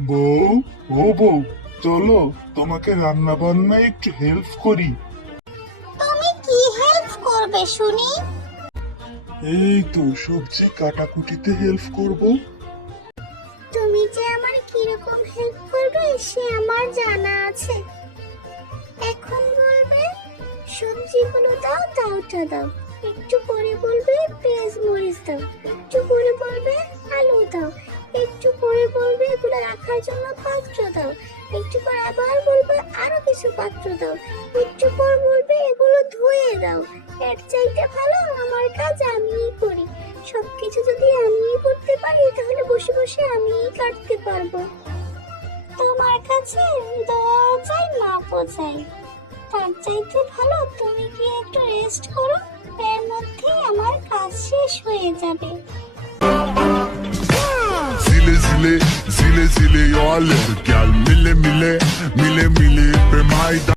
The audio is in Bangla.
বউ, ও বউ, চলো তোমাকে রান্না বান্নায় একটু হেল্প করি। তুমি কি হেল্প করবে শুনি? এই তো সবজি কাটাকুটিতে হেল্প করব। তুমি যে আমার কিরকম হেল্প করবে সে আমার জানা আছে। এখন বলবে সবজিগুলো দাও, দাওটা দাও। একটু পরে বলবে পেঁয়াজ মরিচ দাও। একটু পরে বলবে আলু দাও। একটু পরে বলবে এগুলো রাখার জন্য পাত্র দাও। একটু পর আবার বলবে আরো কিছু পাত্র দাও। একটু পর বলবে এগুলো ধুয়ে দাও। এর চাইতে ভালো আমার কাজ আমিই করি। সবকিছু যদি আমিই করতে পারি তাহলে বসে বসে আমিই কাটতে পারবো। তোমার কাছে দোয়া চাই, মাপও চাই। তার চাইতে ভালো তুমি কি একটু রেস্ট করো, এর মধ্যেই আমার কাজ শেষ হয়ে যাবে। Zile zile, zile zile, eu alerg, gel mile mile, mile mile pe Maidan.